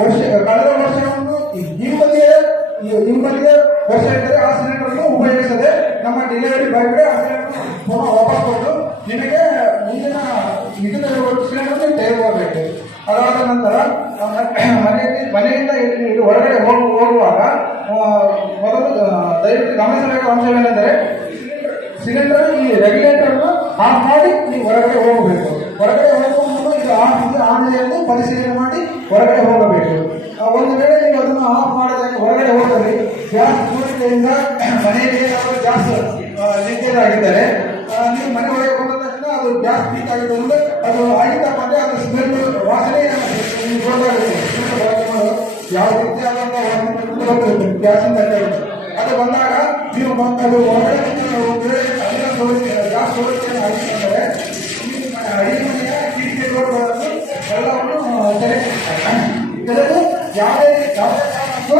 ವರ್ಷ ಕಳೆದ ವರ್ಷವನ್ನು ನಿಮ್ಮಲ್ಲಿಗೆ ವರ್ಷ ಇದ್ದರೆ ಆ ಸಿಲಿಂಡರ್ ಉಪಯೋಗಿಸದೆ ನಮ್ಮ ಡೆಲಿವರಿ ಬಾಯ್ಗೆ ಆ ಸಿಲಿಂಡರ್ ಪುನಃ ವಾಪಸ್ ಕೊಟ್ಟು ನಿಮಗೆ ಮುಂದಿನ ಇದರ ಸಿಲಿಂಡರ್ ತೆಗೆದುಕೋಬೇಕು. ಅದಾದ ನಂತರ ಮನೆಯಿಂದ ಹೊರಗಡೆ ಹೋಗುವಾಗ ಮೊದಲು ದಯವಿಟ್ಟು ಗಮನಿಸಬೇಕು ಅಂಶವೇನೆಂದರೆ ಸಿಲಿಂಡರ್ ಈ ರೆಗ್ಯುಲೇಟರ್ ಆಫ್ ಮಾಡಿ ನೀವು ಹೊರಗಡೆ ಹೋಗಬೇಕು. ಹೊರಗಡೆ ಹೋಗುವ ಮುನ್ನ ಇದು ಆನ್ ಇದೆ ಎಂದು ಪರಿಶೀಲನೆ ಮಾಡಿ ಹೊರಗಡೆ ಹೋಗಬೇಕು. ಒಂದು ವೇಳೆ ನೀವು ಅದನ್ನು ಆಫ್ ಮಾಡಿದಾಗ ಹೊರಗಡೆ ಹೋದಲ್ಲಿ ಗ್ಯಾಸ್ ಪೂರೈಕೆಯಿಂದ ಮನೆಯಲ್ಲಿ ಏನಾದರೂ ಗ್ಯಾಸ್ ಲೀಕೇಜ್ ಆಗಿದ್ದರೆ ನೀವು ಮನೆ ಒಳಗೆ ಹೋದ ತಕ್ಷಣ ಅದು ಗ್ಯಾಸ್ ಲೀಕ್ ಆಗಿದೆ ಅಂದರೆ ಅದು ಆಗಿದ್ದಪ್ಪ ಅಂದರೆ ಅದು ಸ್ಮೆಲ್ ವಾಸನೆ ಗೊತ್ತಾಗುತ್ತೆ. ಯಾವ ರೀತಿಯಾದಂಥ ಗ್ಯಾಸಿಂದ ಅದು ಬಂದಾಗ ನೀವು ಅದು ಹೊರಗಡೆ ಗ್ಯಾಸ್ ಸೋರಿಕೆಯನ್ನು ಆಗಿದ್ದರೆ ಅಡಿಗೆ ಮನೆಯ ಕಿಟಕಿ ಡೋರ್ಗಳನ್ನು ಎಲ್ಲವನ್ನು ತೆರೆದು ಯಾವುದೇ ಕಾರಣಕ್ಕೂ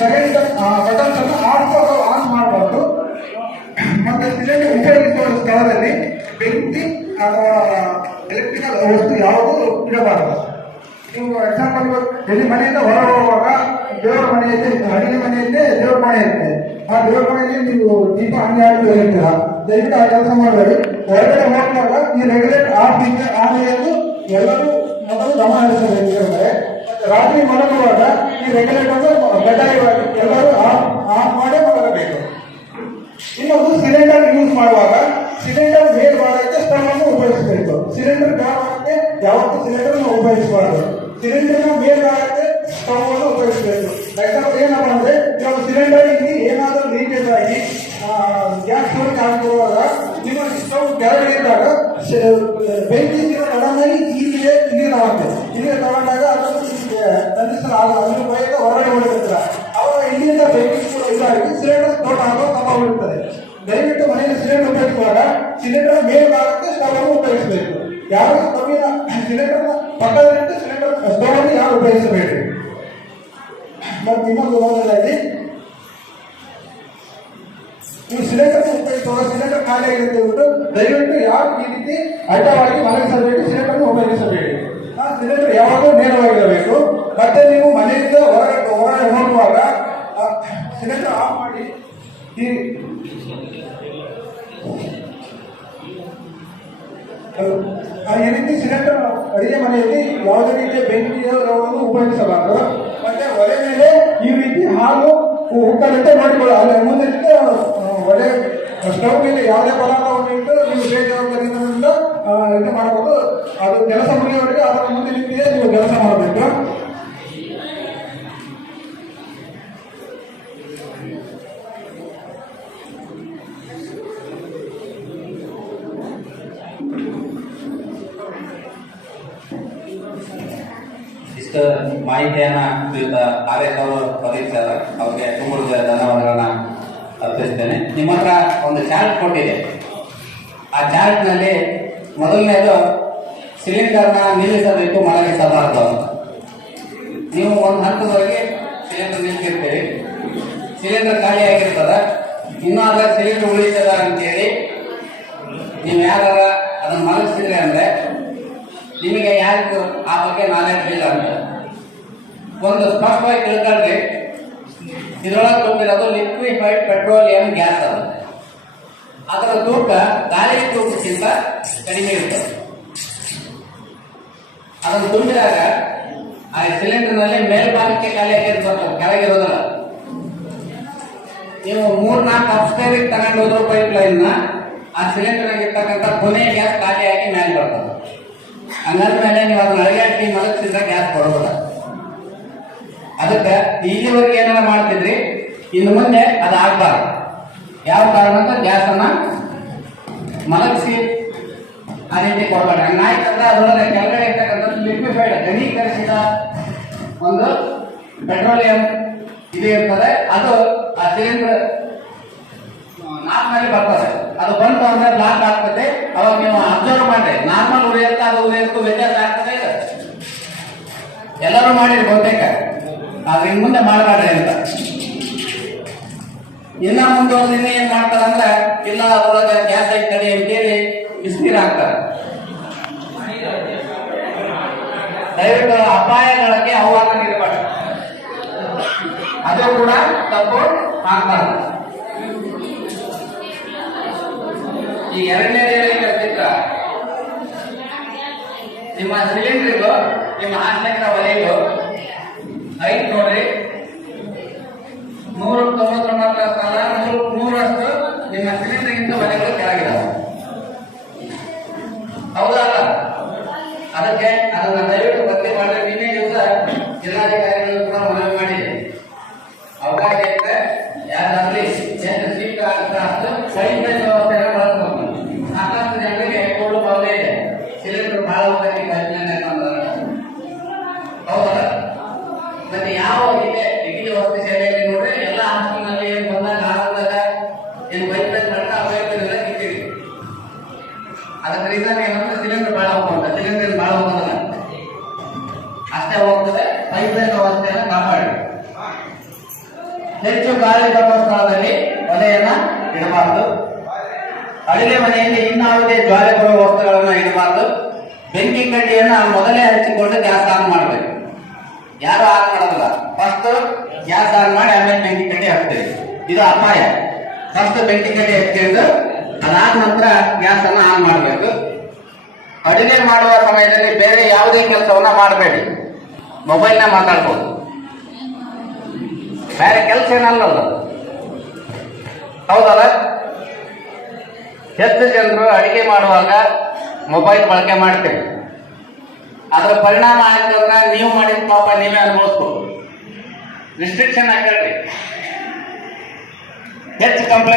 ಕರೆಂಟ್ ಬಟನ್ಸ್ ಅನ್ನು ಆನ್ ಮಾಡಬಾರ್ದು. ಮತ್ತೆ ಸಿಲಿಂಡರ್ ಉಪಯೋಗಿಸುವ ಸ್ಥಳದಲ್ಲಿ ಬೆಂಕಿ ಅಥವಾ ಎಲೆಕ್ಟ್ರಿಕಲ್ ವಸ್ತು ಯಾವುದು ಇಡಬಾರದು. ನೀವು ಎಕ್ಸಾಂಪಲ್ ಎಲ್ಲಿ ಮನೆಯಿಂದ ಹೊರ ಹೋಗುವಾಗ ದೇವರ ಮನೆಯಲ್ಲಿ ಅಡಿಗೆ ಮನೆಯಲ್ಲೇ ದೇವರ ಮನೆ ಇರುತ್ತೆ. ಆ ದೇವರ ಮನೆಯಲ್ಲಿ ನೀವು ದೀಪ ಹಂಗೆ ಹಾಕಿ ಹೇಳ್ತೀರಾ, ದಯವಿಟ್ಟು ಆ ಕೆಲಸ ಮಾಡಬೇಡಿ. ಹೊರಗಡೆ ಹೋಗುವಾಗ ಈ ರೆಗ್ಯುಲೇಟರ್ ಆಫ್ ಎಂದು ಎಲ್ಲರೂ ಮೊದಲು ಗಮನ ಹರಿಸಬೇಕು. ರಾತ್ರಿ ಮಲಗುವಾಗ ಈ ರೆಗ್ಯುಲೇಟರ್ ಕಡ್ಡಾಯವಾಗಿ ಎಲ್ಲರೂ ಆಫ್ ಮಾಡೇ ಮಲಗಬೇಕು. ಇನ್ನೊಂದು ಸಿಲಿಂಡರ್ ಯೂಸ್ ಮಾಡುವಾಗ ಸಿಲಿಂಡರ್ ಮೇಲ್ಭಾಗಕ್ಕೆ ಸ್ಟವ್ ಅನ್ನು ಉಪಯೋಗಿಸಬೇಕು. ಸಿಲಿಂಡರ್ ಕೆಳಭಾಗಕ್ಕೆ ಯಾವತ್ತೂ ಸಿಲಿಂಡರ್ ಉಪಯೋಗಿಸಬಾರದು. ಸಿಲಿಂಡರ್ನ ಮೇಲ್ಭಾಗಕ್ಕೆ ಸ್ಟವ್ ಅನ್ನು ಉಪಯೋಗಿಸಬೇಕು. ಯಾಕಂದ್ರೆ ಏನಪ್ಪ ಅಂದ್ರೆ ಇವಾಗ ಸಿಲಿಂಡರ್ ಇಲ್ಲಿ ಏನಾದರೂ ಲೀಕೇಜ್ ಆಗಿ ಗ್ಯಾಸ್ ಸೋರಿಕೆ ಆಗಿರುವಾಗ ನಿಮ್ಮ ಸ್ಟವ್ ಕೆಳಗಡೆ ಇದ್ದಾಗ ಬೆಂಕಿ ಸಡನ್ನಾಗಿ ಇಲ್ಲಿಗೆ ತಗೊಂಡಾಗ ಅದನ್ನು ನಂದಿಸಲಾಗಲ್ಲ. ಅದ್ರ ಬಯಕ ಹೊರಗಡೆ ಹೊಡಿರ್ತೀರ ಅವಾಗ ಇಲ್ಲಿಂದ ಬೆಂಕಿ ಕೂಡ ಇದಾಗಿ ಸಿಲಿಂಡರ್ ಸ್ಫೋಟ ಆಗೋ ಸಂಭವ ಇರುತ್ತದೆ. ದಯವಿಟ್ಟು ಮನೆಯಲ್ಲಿ ಸಿಲಿಂಡರ್ ಉಪಯೋಗಿಸುವಾಗ ಸಿಲಿಂಡರ್ ಮೇಲ್ಭಾಗಕ್ಕೆ ಸ್ಟವ್ ಅನ್ನು ಉಪಯೋಗಿಸಬೇಕು. ಯಾರು ಸ್ಟವ್ವಿನ ಸಿಲಿಂಡರ್ ಪಕ್ಕದಲ್ಲಿಟ್ಟು ಸಿಲಿಂಡರ್ ಸ್ಟವ್ ಅನ್ನು ಯಾರು ಉಪಯೋಗಿಸಬೇಡಿ. ಮತ್ತು ಇನ್ನೊಂದು ಮೊದಲಾಗಿ ನೀವು ಸಿಲಿಂಡರ್ ಉಪಯೋಗಿಸುವಾಗ ಸಿಲಿಂಡರ್ ಖಾಲಿ ಆಗಿರುತ್ತೆ ಬಿಟ್ಟು ದಯವಿಟ್ಟು ಯಾವ ಈ ರೀತಿ ಅಡ್ಡವಾಗಿ ಮಲಗಿಸಬೇಕು. ಸಿಲಿಂಡರ್ ಉಪಯೋಗಿಸಬೇಡಿ. ಸಿಲಿಂಡರ್ ಯಾವಾಗಲೂ ನೇರವಾಗಿರಬೇಕು. ಮತ್ತೆ ನೀವು ಮನೆಯಿಂದ ಹೊರಗಡೆ ಹೋಗುವಾಗ ಸಿಲಿಂಡರ್ ಆಫ್ ಮಾಡಿ ಈ ರೀತಿ ಸಿಲಿಂಡರ್ ಅಡಿಗೆ ಮನೆಯಲ್ಲಿ ಯಾವುದೇ ರೀತಿಯ ಬೆಂಕಿಯನ್ನು ಉಪಯೋಗಿಸಬಾರದು. ಮತ್ತೆ ಒಲೆ ಮೇಲೆ ಈ ರೀತಿ ಹಾಲು ಉಕ್ಕದಂತೆ ಮಾಡಿಕೊಳ್ಳ ಮುಂದೆ ಒಲೆ ಸ್ಟವ್ ಮೇಲೆ ಯಾವುದೇ ಪದಾರ್ಥವನ್ನು ಇಟ್ಟು ನೀವು ಬೇಜವಾಬ್ದಾರಿಯಿಂದ ಇದು ಮಾಡಬಹುದು. ಅದು ಕೆಲಸ ಮುಗಿಯವರೆಗೆ ಅದರ ಮುಂದೆ ನಿಂತಿದೆ ನೀವು ಕೆಲಸ ಮಾಡಬೇಕು. ಇಷ್ಟು ಮಾಹಿತಿಯನ್ನ ಕುರಿತ ಆರ್ಎಸ್ ಅವರು ಒದಗಿಸಿದ್ದಾರೆ. ಅವ್ರಿಗೆ ತುಂಬ ಧನ್ಯವಾದಗಳನ್ನ ಅರ್ಪಿಸ್ತೇನೆ. ನಿಮ್ಮ ಹತ್ರ ಒಂದು ಚಾರ್ಟ್ ಕೊಟ್ಟಿದೆ. ಆ ಚಾರ್ಟ್ನಲ್ಲಿ ಮೊದಲನೇದು ಸಿಲಿಂಡರ್ನ ನಿಲ್ಲಿಸಬೇಕು, ಮಲಗಿಸಬಾರದು ಅಂತ. ನೀವು ಒಂದು ಹಂತದವರೆಗೆ ಸಿಲಿಂಡರ್ ನಿಲ್ಸಿರ್ತೀರಿ, ಸಿಲಿಂಡರ್ ಖಾಲಿ ಆಗಿರ್ತದೆ, ಇನ್ನೂ ಅದ್ರ ಸಿಲಿಂಡರ್ ಉಳಿತದ ಅಂತೇಳಿ ನೀವು ಯಾರು ಅದನ್ನು ಮಲಗಿಸಿದ್ರೆ ಅಂದ್ರೆ ನಿಮಗೆ ಯಾರಿಗೂ ಆ ಬಗ್ಗೆ ನಾಲೆಡ್ಜ್ ಇಲ್ಲ ಅಂತ ಒಂದು ಸ್ಪಷ್ಟವಾಗಿ ತಿಳ್ಕೊಳ್ರಿ. ಇದರೊಳಗೆ ತುಂಬಿರೋದು ಲಿಕ್ವಿಫೈಡ್ ಪೆಟ್ರೋಲಿಯಂ ಗ್ಯಾಸ್. ಅದರ ತೂಕ ಗಾಳಿ ತೂಕಕ್ಕಿಂತ ಕಡಿಮೆ ಇರ್ತದೆ. ಅದನ್ನು ತುಂಬಿದಾಗ ಆ ಸಿಲಿಂಡರ್ನಲ್ಲಿ ಮೇಲ್ಭಾಗಕ್ಕೆ ಖಾಲಿ ಆಗಿರ್ಬೇಕು, ಕೆಳಗಿರೋದಲ್ಲ. ನೀವು 3-4 ಅಪ್ಸ್ಟೇರಿಗೆ ತಗೊಂಡು ಹೋದ್ರೂ ಪೈಪ್ ಲೈನ್ ಆ ಸಿಲಿಂಡರ್ ಇರ್ತಕ್ಕಂಥ ಕೊನೆ ಗ್ಯಾಸ್ ಖಾಲಿಯಾಗಿ ಮೇಲೆ ಬರ್ತದೆ. ಹಂಗಂದ್ಮೇಲೆ ನೀವು ಅದನ್ನ ಅಳಗಾಟಿ ಮಲಗಿಸಿದ್ರೆ ಗ್ಯಾಸ್ ಕೊಡೋದಿಲ್ಲ. ಅದಕ್ಕೆ ಇಲ್ಲಿವರೆಗೆ ಏನಾರ ಮಾಡ್ತಿದ್ರಿ, ಇನ್ನು ಮುಂದೆ ಅದು ಆಗ್ಬಾರ್ದು. ಯಾವ ಕಾರಣಕ್ಕ ಗ್ಯಾಸ್ ಅನ್ನ ಮಲಗಿಸಿ ಆ ರೀತಿ ಕೊಡಬೇಡ. ಹಂಗಾಯ್ತಂದ್ರೆ ಅದರೊಳಗೆ ಕೆಳಗಡೆ ಇರ್ತಕ್ಕಂಥ ಲಿಕ್ವಿಫೈಡ್ ಘನೀಕರಿಸಿದ ಒಂದು ಪೆಟ್ರೋಲಿಯಂ ಇದು ಇರ್ತದೆ. ಅದು ಆ ಸಿಲಿಂಡರ್ ನಾಲ್ಕನಲ್ಲಿ ಬರ್ತದೆ. ಅದು ಬಂತು ಅಂದ್ರೆ ಬ್ಲಾಕ್ ಆಗ್ತದೆ. ಅವಾಗ ನೀವು ಅಬ್ಸರ್ವ್ ಮಾಡ್ರಿ, ನಾರ್ಮಲ್ ಉರಿಯತ್ತ ಅದು ಉರಿಯೋದಕ್ಕೂ ವ್ಯತ್ಯಾಸ ಆಗ್ತದೆ. ಇದು ಎಲ್ಲರೂ ಮಾಡಿರಿ ಬಹುತೇಕ, ಆದ್ರೆ ಇನ್ ಮುಂದೆ ಮಾಡಬೇಡ್ರಿ ಅಂತ. ಇನ್ನ ಮುಂದೆ ಇನ್ನ ಏನ್ ಮಾಡ್ತಾರ ಅಂದ್ರೆ, ಇಲ್ಲ ಅದರೊಳಗೆ ಗ್ಯಾಸ್ ಐತಡಿ ಅಂತೇಳಿ ಬಿಸಿನೀರು ಹಾಕ್ತಾರೆ. ದಯವಿಟ್ಟು ಅಪಾಯಗಳಿಗೆ ಆಹ್ವಾನ ಅದು ಕೂಡ ತಪ್ಪು ಆಗ್ಬಾರ್ದು. ಈ ಎರಡನೇದೇನು ಚಿತ್ರ, ನಿಮ್ಮ ಸಿಲಿಂಡರ್ಗೂ ನಿಮ್ಮ ಆಸ್ತಿಕರ ಒಲೆಗೂ ಐದು ನೋಡ್ರಿ, 199 ಸ್ಥಾನ 100ರಷ್ಟು ನಿಮ್ಮ ಸಿಲಿಂಡರ್ಗಿಂತ ಒಲೆಗಳು ಕೆಳಗಿದಾವೆ. ಹೌದಾ? ಅದಕ್ಕೆ ಅದನ್ನ ದಯವಿಟ್ಟು ಭರ್ತಿ ಮಾಡಿದ್ರೆ ನಿನ್ನೆ ದಿವಸ ಜಿಲ್ಲಾಧಿಕಾರಿಗಳು ಕೂಡ ಮನವಿ ಮಾಡಿದೆ. ಅವಕಾಶ ಇದ್ರೆ ಯಾರಾದ್ರೂ ಎಷ್ಟು ಶೀಘ್ರ ಆಗ್ತಾ ಅಷ್ಟು ವೈದ್ಯ ವ್ಯವಸ್ಥೆಯನ್ನು ಬಳಸಬೇಕು. ಸಾಕಷ್ಟು ಜನರಿಗೆ ಕೋಡು ಭಾವನೆ ಇದೆ, ಸಿಲಿಂಡರ್ ಬಹಳ ಹೋಗಿ ಹೌದಲ್ಲ? ಮತ್ತೆ ಯಾವ ಇದೆ ಡಿಗ್ರಿ ವಸತಿ ಸೇವೆಯಲ್ಲಿ ನೋಡ್ರಿ, ಎಲ್ಲ ಹಾಸ್ಟೆಲ್ನಲ್ಲಿ ಏನು ಬಂದಾಗ ಆದಾಗ ಏನು ವೈದ್ಯ ಮಾಡಿದ್ರೆ ಆ ವೈದ್ಯರೆಲ್ಲ ಸಿಕ್ಕಿರಿ. ಅದಕ್ಕೆ ರೀಸನ್ ಏನಂದ್ರೆ ಸಿಲಿಂಡರ್ ಬಹಳ ಹೋಗ್ತದೆ, ಸಿಲಿಂಡರ್ ಬಹಳ ಹೋಗೋದಿಲ್ಲ, ಅಷ್ಟೇ ಹೋಗ್ತದೆ. ಪೈಪ್ಲೈನ್ ವ್ಯವಸ್ಥೆಯನ್ನು ಕಾಪಾಡಿ. ಹೆಚ್ಚು ಗಾಳಿ ಬರುವ ಸ್ಥಳದಲ್ಲಿ ಒಲೆಯನ್ನ ಇಡಬಾರ್ದು. ಅಡುಗೆ ಮನೆಯಲ್ಲಿ ಇನ್ನಾವುದೇ ಜ್ವಾಲೆ ಬರುವ ವಸ್ತುಗಳನ್ನ ಇಡಬಾರ್ದು. ಬೆಂಕಿ ಕಡ್ಡಿಯನ್ನ ಮೊದಲೇ ಹಚ್ಚಿಕೊಂಡು ಗ್ಯಾಸ್ ಆನ್ ಮಾಡಬೇಕು. ಯಾರು ಆನ್ ಮಾಡೋದಿಲ್ಲ, ಫಸ್ಟ್ ಗ್ಯಾಸ್ ಆನ್ ಮಾಡಿ ಆಮೇಲೆ ಬೆಂಕಿ ಕಡ್ಡಿ ಹಾಕ್ತೇವೆ. ಇದು ಅಪಾಯ. ಫಸ್ಟ್ ಬೆಂಕಿ ಕಡ್ಡಿ ಹಚ್ಚಿಕೊಂಡು ಅದಾದ ನಂತರ ಗ್ಯಾಸ್ ಅನ್ನ ಆನ್ ಮಾಡಬೇಕು. ಅಡುಗೆ ಮಾಡುವ ಸಮಯದಲ್ಲಿ ಬೇರೆ ಯಾವುದೇ ಕೆಲಸವನ್ನ ಮಾಡಬೇಡಿ. ಮೊಬೈಲ್ನ ಮಾತಾಡ್ಬೋದು, ಬೇರೆ ಕೆಲಸ ಏನಲ್ಲ. ಹೌದಲ್ಲ? ಹೆಚ್ಚು ಜನರು ಅಡಿಗೆ ಮಾಡುವಾಗ ಮೊಬೈಲ್ ಬಳಕೆ ಮಾಡ್ತೀವಿ. ಅದರ ಪರಿಣಾಮ ಆಯ್ತಂದ್ರೆ ನೀವು ಮಾಡಿದ ಪಾಪ ನೀವೇ ಅನುಭವಿಸ್ಬೋದು. ರಿಸ್ಟ್ರಿಕ್ಷನ್ ಹಾಕಿ ಹೆಚ್ಚು ಕಂಪ್ಲೇಂಟ್